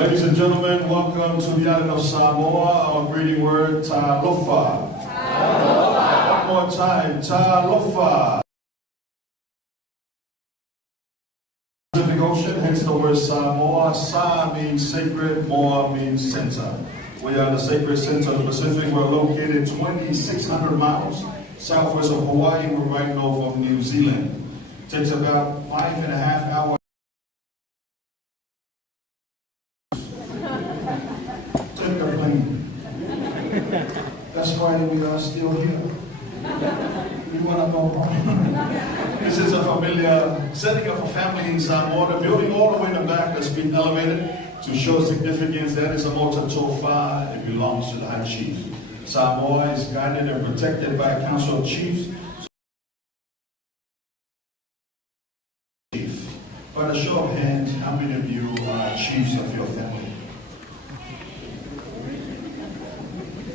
Ladies and gentlemen, welcome to the island of Samoa. Our greeting word, talofa. Talofa. One more time, talofa. Pacific Ocean, hence the word Samoa. Sa means sacred, Moa means center. We are the sacred center of the Pacific. We're located 2,600 miles southwest of Hawaii. We're right north of New Zealand. It takes about 5.5 hours. Take a plane. That's why we are still here. You want to go home? This is a familiar setting of a family in Samoa. The building all the way in the back has been elevated to show significance. That is a Moto Tofa. It belongs to the High Chief. Samoa is guided and protected by a council of chiefs. By a show of hands, how many of you are chiefs of your family?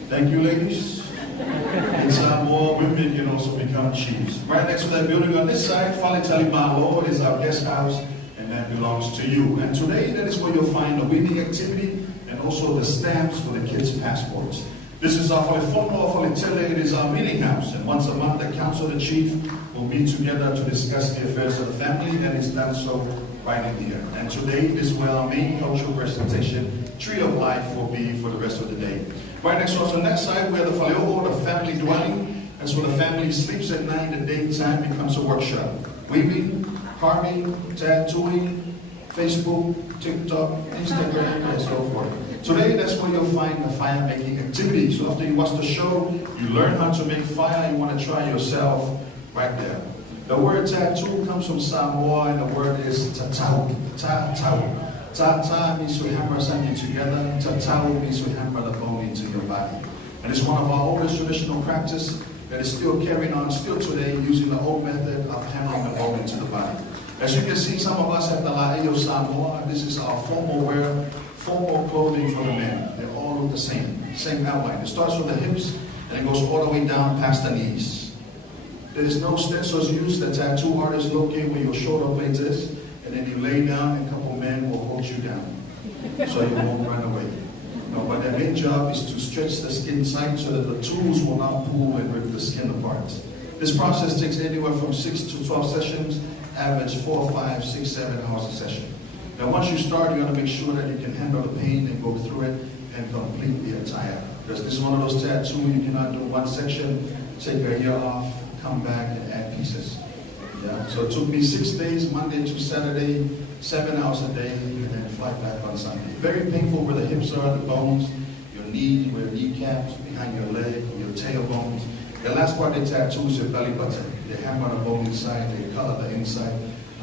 Thank you, ladies. In Samoa, women can also become chiefs. Right next to that building on this side, Falitali Malo is our guest house, and that belongs to you. And today, that is where you'll find the weaving activity and also the stamps for the kids' passports. This is our Falifono Falitele. It is our meeting house, and once a month, the council, the chief, will meet together to discuss the affairs of the family, and it's done so right in here. And today is where our main cultural presentation, Tree of Life, will be for the rest of the day. Right next to us on that side, we have the Faleoho, the family dwelling. That's where the family sleeps at night. The daytime becomes a workshop. Weaving, carving, tattooing, Facebook, TikTok, Instagram, and so forth. Today, that's where you'll find the fire making activity. So after you watch the show, you learn how to make fire. You want to try yourself right there. The word tattoo comes from Samoa, and the word is tatau. Tatau. Tata means to hammer something together. Tatau means to hammer the bone into your body. And it's one of our oldest traditional practice that is still carried on still today using the old method of hammering the bone into the body. As you can see, some of us have the La'eo Samoa. This is our formal wear, formal clothing for the men. They all look the same outline. It starts with the hips and it goes all the way down past the knees. There is no stencils used. The tattoo artist locate where your shoulder blade is, and then you lay down and a couple men will hold you down so you won't run away. No, but their main job is to stretch the skin tight so that the tools will not pull and rip the skin apart. This process takes anywhere from 6 to 12 sessions, average 4, 5, 6, 7 hours a session. Now once you start, you got to make sure that you can handle the pain and go through it and complete the attire. Because this is one of those tattoos you cannot do one section, take a year off, come back and add pieces. Yeah. So it took me 6 days, Monday to Saturday, 7 hours a day, and then fly back on Sunday. Very painful where the hips are, the bones, your knee, where kneecaps, behind your leg, your tailbones. The last part they tattoo is your belly button. They hammer the bone inside, they color the inside.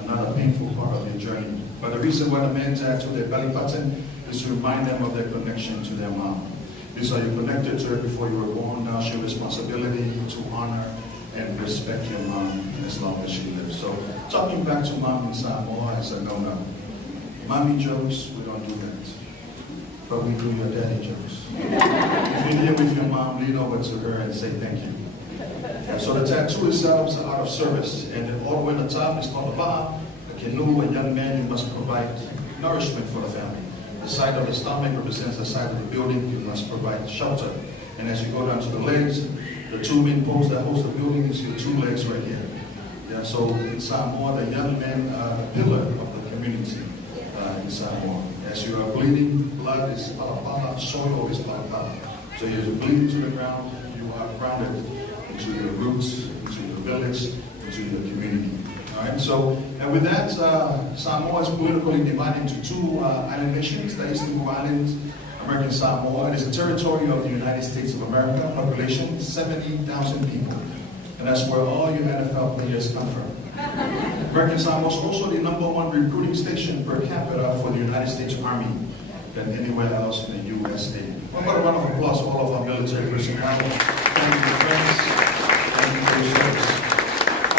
Another painful part of their journey. But the reason why the men tattoo their belly button is to remind them of their connection to their mom. These are you connected to her before you were born. Now it's your responsibility to honor and respect your mom as long as she lives. So talking back to mom in Samoa is a no-no. Mommy jokes, we don't do that. But we do your daddy jokes. If you're here with your mom, lean over to her and say thank you. So the tattoo itself is an art of service. And then all the way at the top is called a ba. A canoe, a young man, you must provide nourishment for the family. The side of the stomach represents the side of the building. You must provide shelter. And as you go down to the legs, the two main poles that host the building is your 2 legs right here. Yeah, so in Samoa, the young men are the pillar of the community in Samoa. As you are bleeding, blood is palapala, soil is palapala. So as you bleed to the ground, you are grounded into your roots, into your village, into your community. All right, so, and with that, Samoa is politically divided into 2 island nations, the Eastern Timor Islands, American Samoa. It is a territory of the United States of America, population 70,000 people. And that's where all your NFL players come from. American Samoa is also the #1 recruiting station per capita for the United States Army than anywhere else in the USA. Well, what a round of applause for all of our military personnel. Thank you, friends. Thank you for your service.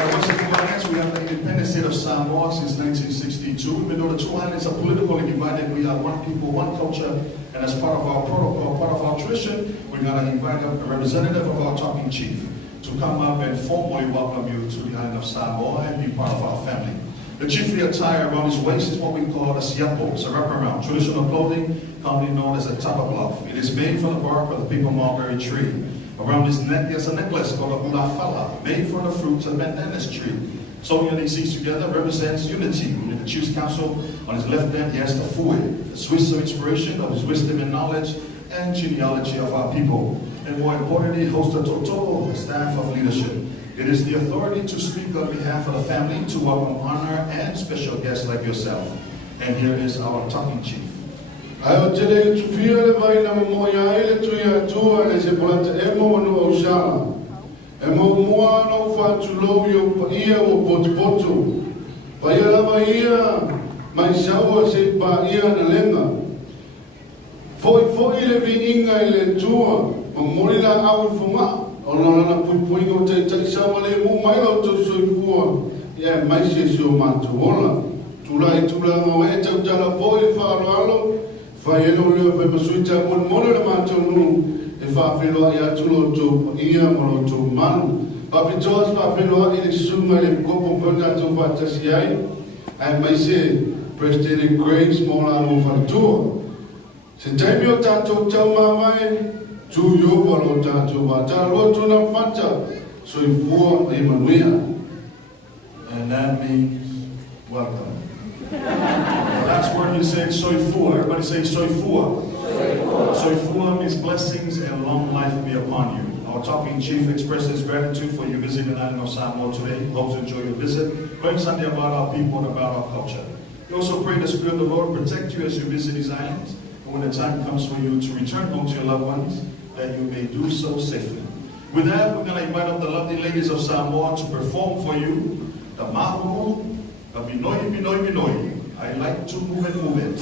Once the 2 islands, we have the independent state of Samoa since 1962. Even though the 2 islands are politically divided, we are one people, one culture, and as part of our protocol, part of our tradition, we're going to invite a representative of our talking chief to come up and formally welcome you to the island of Samoa and be part of our family. The chiefly attire around his waist is what we call a siapo. It's a wraparound, traditional clothing commonly known as a tapabluff. It is made from the bark of the people mulberry tree. Around his neck there's a necklace called a ulafala, made from the fruits of bananas tree. So when he sees together represents unity. In the chief's council, on his left hand he has the fue, the Swiss of inspiration of his wisdom and knowledge and genealogy of our people. And more importantly, hosts a total staff of leadership. It is the authority to speak on behalf of the family, to welcome, honor, and special guests like yourself. And here is our talking chief. President Grace Molano Fatua. Sentemio tato tamamai to you tato batalo to na fanta so for Emmanuel. And that means welcome. The last word you said soifua. Everybody say soifua. Soifua means blessings and long life be upon you. Our talking chief expresses gratitude for you visiting the island of Samoa today. Hope to enjoy your visit. Learn something about our people and about our culture. We also pray the Spirit of the Lord protect you as you visit these islands. And when the time comes for you to return home to your loved ones, that you may do so safely. With that, we're going to invite up the lovely ladies of Samoa to perform for you the mahumu, the minoi, minoi, minoi. I like to move it, move it.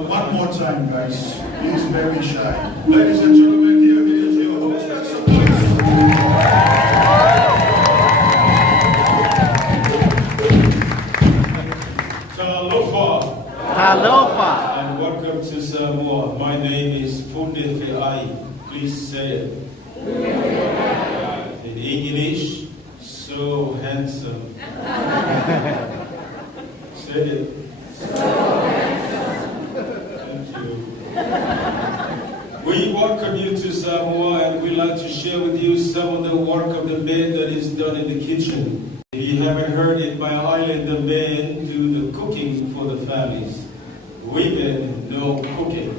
One more time, guys. He's very shy. Ladies and gentlemen, here he is, your host. Make some noise. Talofa. Talofa. And welcome to Samoa. My name is Fundefe'ai. Please say it. In English, so handsome. Say it. We welcome you to Samoa and we'd like to share with you some of the work of the men that is done in the kitchen. If you haven't heard it, my island, the men do the cooking for the families. Women know cooking.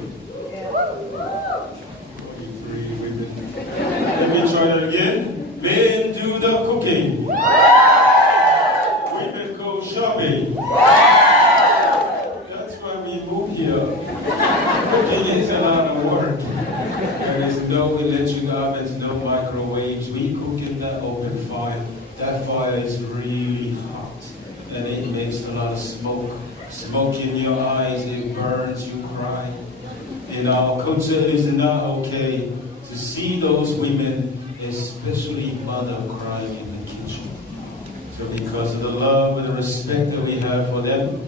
Let me try that again. Men do the cooking. Women go shopping. That's why we moved here. Cooking is a lot of work. There is no electric ovens, no microwaves. We cook in that open fire. That fire is really hot. And it makes a lot of smoke. Smoke in your eyes, it burns, you cry. In our culture, it is not okay to see those women, especially mother, crying in the kitchen. So because of the love and the respect that we have for them,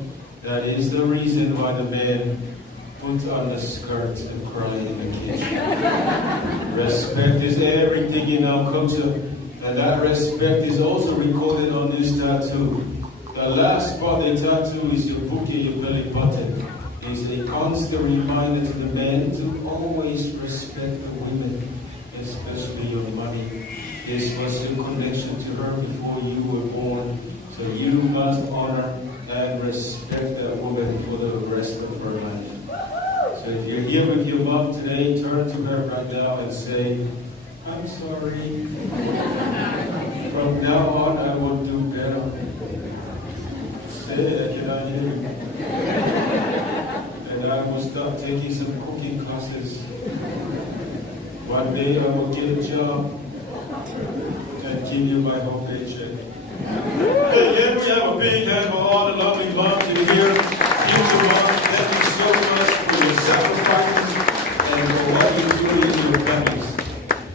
that is the reason why the men put on the skirt and cry in the kitchen. Respect is everything in our culture, and that respect is also recorded on this tattoo. The last part of the tattoo is your buki, your belly button. is a constant reminder to the men to always respect the women, especially your money. This was a connection to her before you were born. So you must honor and respect that woman for the rest of her life. So if you're here with your mom today, turn to her right now and say, I'm sorry. From now on, I will do better. Say it, can I hear you? And I will start taking some cooking classes. One day I will get a job and give you my whole paycheck. Hey, again, we have a big hand for all the lovely moms in here. Future moms, thank you so much for your sacrifices and for what you do in your families.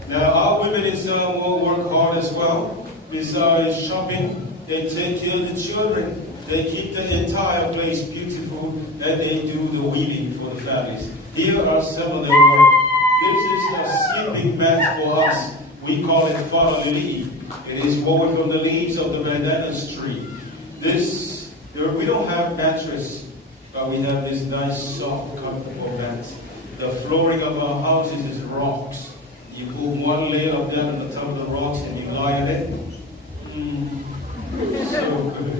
Now, our women in Samoa work hard as well. Besides shopping, they take care of the children. They keep the entire place beautiful, and they do the weaving for the families. Here are some of their work. This is a sleeping mat for us. We call it faralili. It is woven from the leaves of the bandanas tree. We don't have mattress, but we have this nice, soft, comfortable mat. The flooring of our houses is rocks. You put one layer of that on the top of the rocks and you lie on it. So good.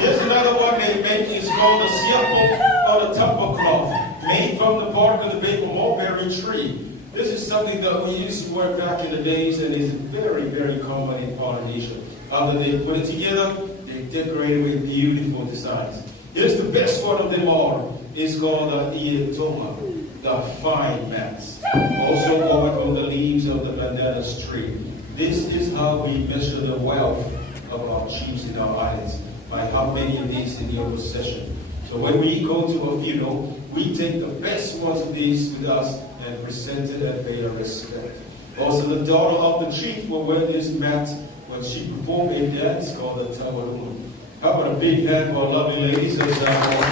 Here's another one they make. It's called the siapok or the tapa cloth, made from the bark of the maple mulberry tree. This is something that we used to wear back in the days and is very, very common in Polynesia. After they put it together, they decorate it with beautiful designs. Here's the best one of them all. It's called the ietoma, the fine mats, also woven from the leaves of the bandanas tree. This is how we measure the wealth of our chiefs in our islands, by how many of these in your possession. So when we go to a funeral, we take the best ones of these with us and present it and pay our respect. Also, the daughter of the chief will wear this mat when she performs a dance called the tawarun. How about a big hand for our lovely ladies of Samoa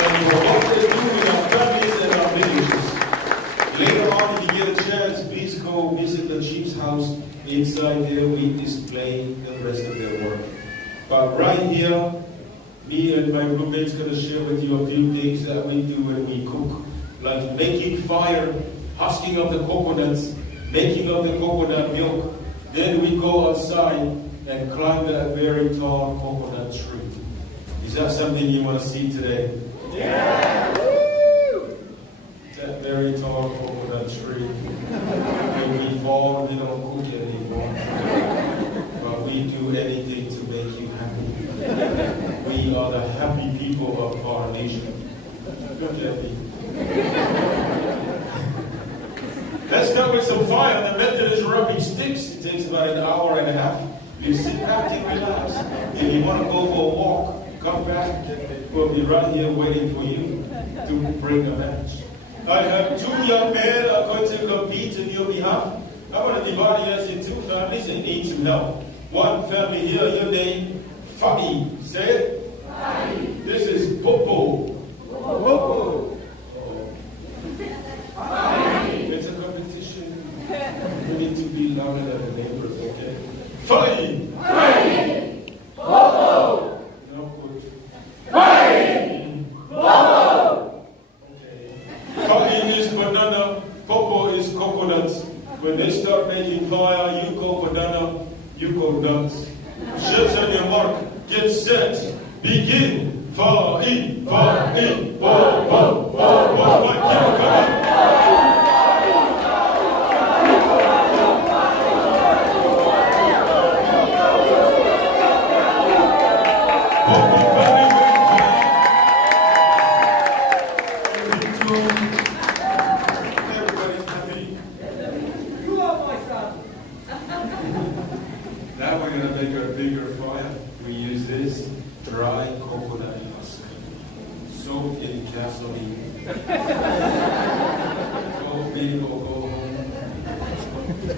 and for what they do in our families and our villages. Later on, if you get a chance, please go visit the chief's house. Inside there, we display the rest of their work. But right here, me and my roommate's going to share with you a few things that we do when we cook, like making fire, husking of the coconuts, making of the coconut milk. Then we go outside and climb that very tall coconut tree. Is that something you want to see today? Yeah! That very tall coconut tree. When we fall, we don't cook it anymore. But we do anything to make you happy. We are the happy people of our nation. Look at me. Let's start with some fire. The method is rubbing sticks. It takes about an hour and a half. You sit back and relax. If you want to go for a walk, come back. We'll be right here waiting for you to bring a match. I have two young men who are going to compete on your behalf. I'm going to divide you guys into two families and need some help. One family here, your name, Fami. Say it. Fami. This is Popo. Popo. Fami. It's a competition. You need to be louder than the neighbors, okay? Fami. Fami. Popo. No good. Fami. Popo. Okay. Fami is banana. Popo is coconuts. When they start making fire, you go banana, you go nuts. Ships on your mark, get set, begin. Fa-in, fa-in, bo-bo, bo-bo. Keep it coming.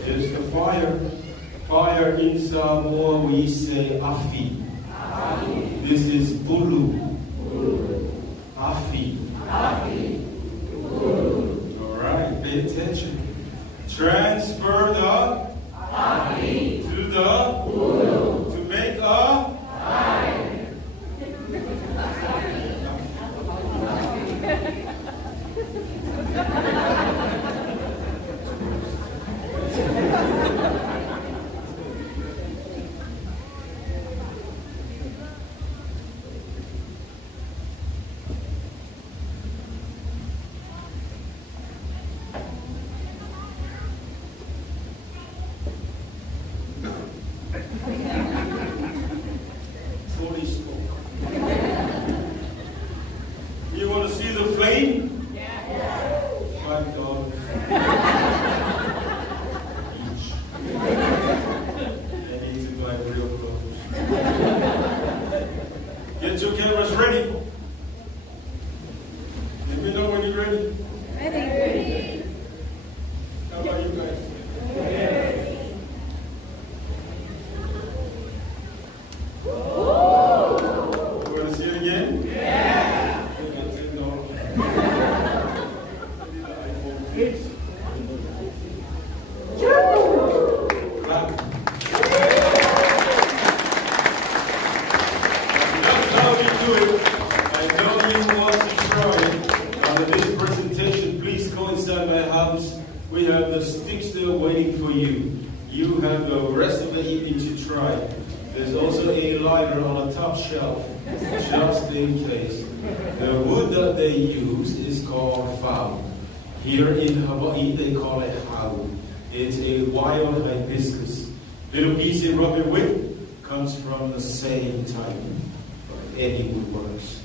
Here's the fire. Fire in Samoa we say afi. This is bulu. Afi. Alright, pay attention. Transfer the afi to the bulu to make a fire. Each. And these are like real clothes. Get your cameras ready. Let me know when you're ready. Ready. How about you guys? Ready. Want to see it again? Yeah. Clap. That's how we do it. I know you want to try it. After this presentation, please go inside my house. We have the sticks there waiting for you. You have the rest of the evening to try. There's also a lighter on the top shelf, just in case. The wood that they use is called pham. Here in Hawaii, they call it hau. It's a wild hibiscus. Little piece of rubber wood comes from the same type. Any wood works.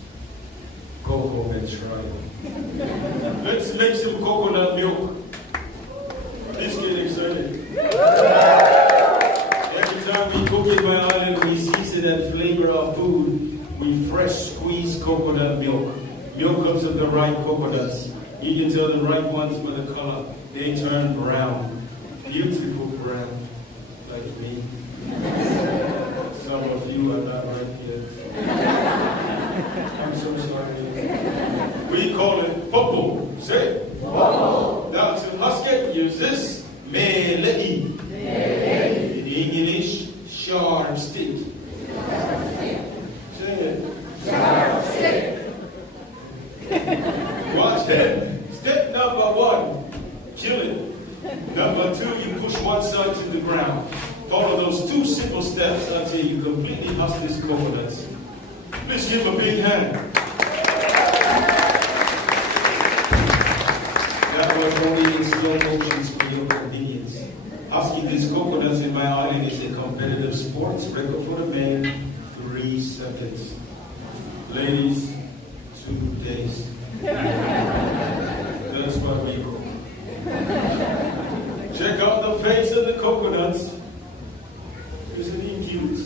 Go home and try it. Let's make some coconut milk. Let's get excited. Every time we cook in my island, we season and flavor our food with fresh squeezed coconut milk. Milk comes from the ripe coconuts. You can tell the ripe ones by the color. They turn brown. Beautiful brown, like me. Some of you are not ripe yet. I'm so sorry. We call it popo. Say it. Popo. Now to husk it, use this. Melei. In English, sharp stick. Say it. Sharp stick. Watch that. Step number 1, kill it. Number 2, you push one side to the ground. Follow those 2 simple steps until you completely husk these coconuts. Let's give a big hand. That was only in slow motions for your convenience. Husking these coconuts in my island is a competitive sport. Record for the men, 3 seconds. Ladies, 2 days. That's what we call. Check out the face of the coconuts. Isn't he cute?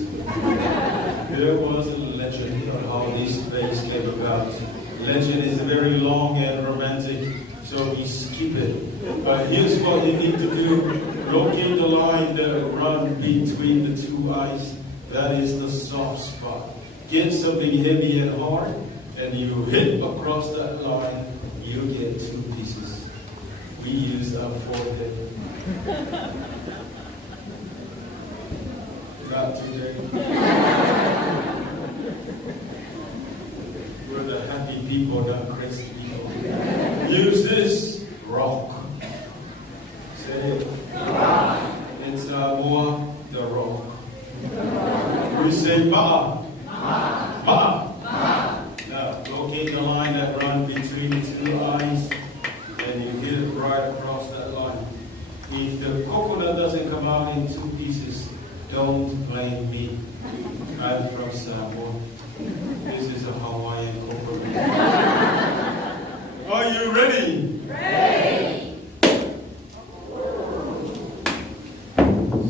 There was a legend on how this face came about. Legend is very long and romantic, so we skip it. But here's what you need to do. Locate the line that runs between the 2 eyes. That is the soft spot. Get something heavy and hard, and you hit across that line, you get 2 pieces. We use our forehead. Not today. We're the happy people, not crazy people. Use this rock. Say it. Rock. In Samoa, the rock. We say ma. Ma. Ma. Ma. Now, locate the line that runs between the 2 eyes, and you hit it right across that line. If the coconut doesn't come out in 2 pieces, don't blame me. I'm from Samoa. This is a Hawaiian coconut. Are you ready? Ready.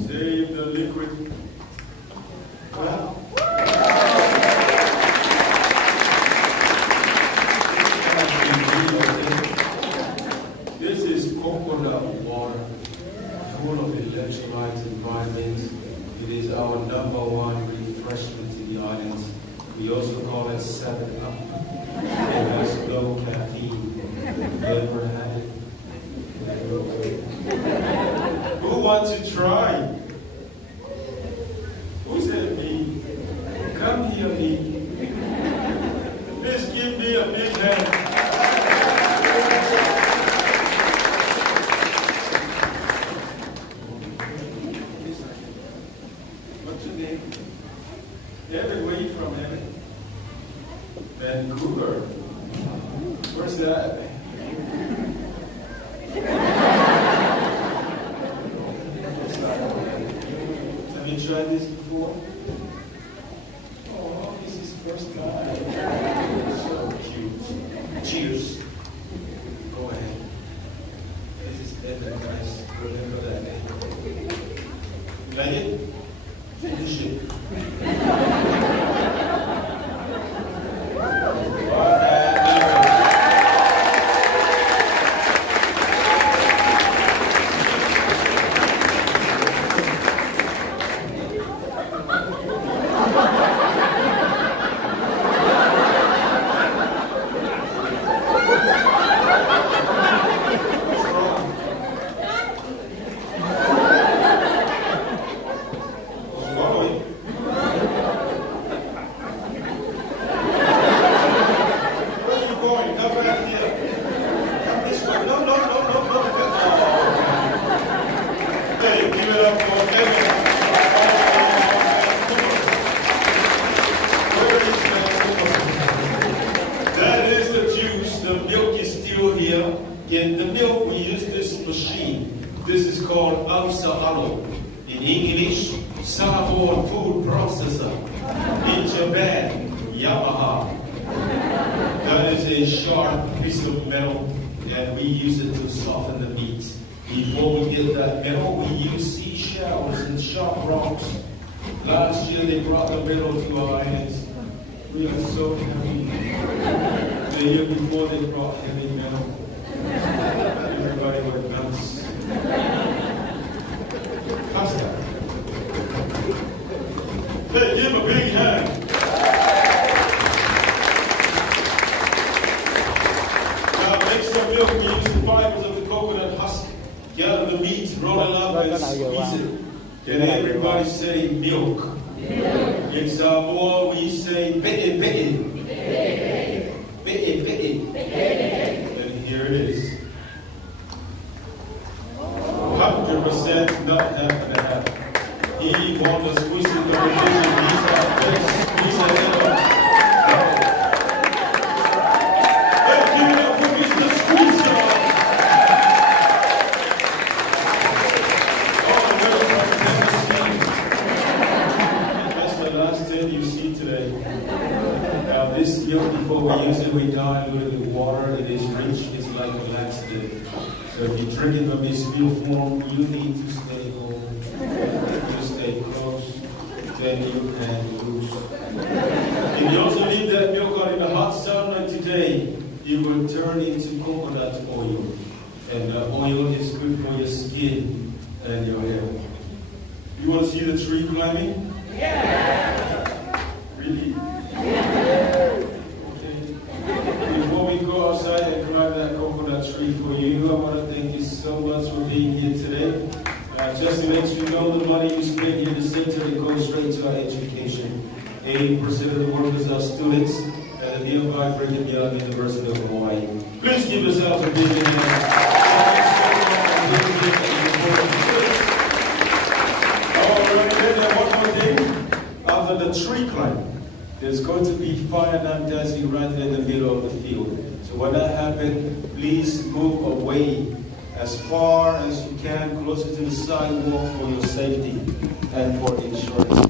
Save the liquid. Wow. This is coconut water, full of electrolytes and vitamins. It is our #1 refreshment in the islands. We also call it 7-Up. It has no caffeine. Never had it. Who wants to try? Who said me? Come here, me. Please give me a big hand. What's your name? Evan, where are you from, Evan? Vancouver. Where's that? Have you tried this before? Oh, this is first time. So cute. Cheers. Go ahead. This is and the guys remember that day. You like it? Finish it. In the milk, we use this machine. This is called Ausahalo. In English, Samoan food processor. In Japan, Yamaha. That is a sharp piece of metal, and we use it to soften the meat. Before we get that metal, we use seashells and sharp rocks. Last year, they brought the metal to our islands. We are so happy. The year before, they brought heavy metal. Everybody went nuts. Pasta. Hey, give him a big hand. Now make some milk. We use the fibers of the coconut husk. Gather the meat, roll it up, and squeeze it. Can everybody say milk? In Samoa, we say pe'e pe'e. Pe'e pe'e. And here it is. 100% not half and a half. He won the squeezing competition. He's our best squeezer ever. Let's give it up for Mr. Squeezer. All the way from Tennessee. That's the last thing you see today. Now this milk, before we use it, we dilute it with water. It is rich. It's like a laxative. So if you drink it from this real form, you need to stay home. You stay close, then you can lose. If you also leave that milk out in the hot sun like today, it will turn into coconut oil. And the oil is good for your skin and your hair. You want to see the tree climbing? Yeah! Really? Yeah! Okay. Before we go outside and climb that coconut tree for you, I want to thank you so much for being here today. Just to let you know, the money you spend here in the center, it goes straight to our education. 80% of the workers are students at the nearby Brigham Young University of Hawaii. Please give yourselves a big hand. Alright, then one more thing. After the tree climb, there's going to be fire lamp dancing right there in the middle of the field. So when that happens, please move away as far as you can, closer to the sidewalk for your safety and for insurance.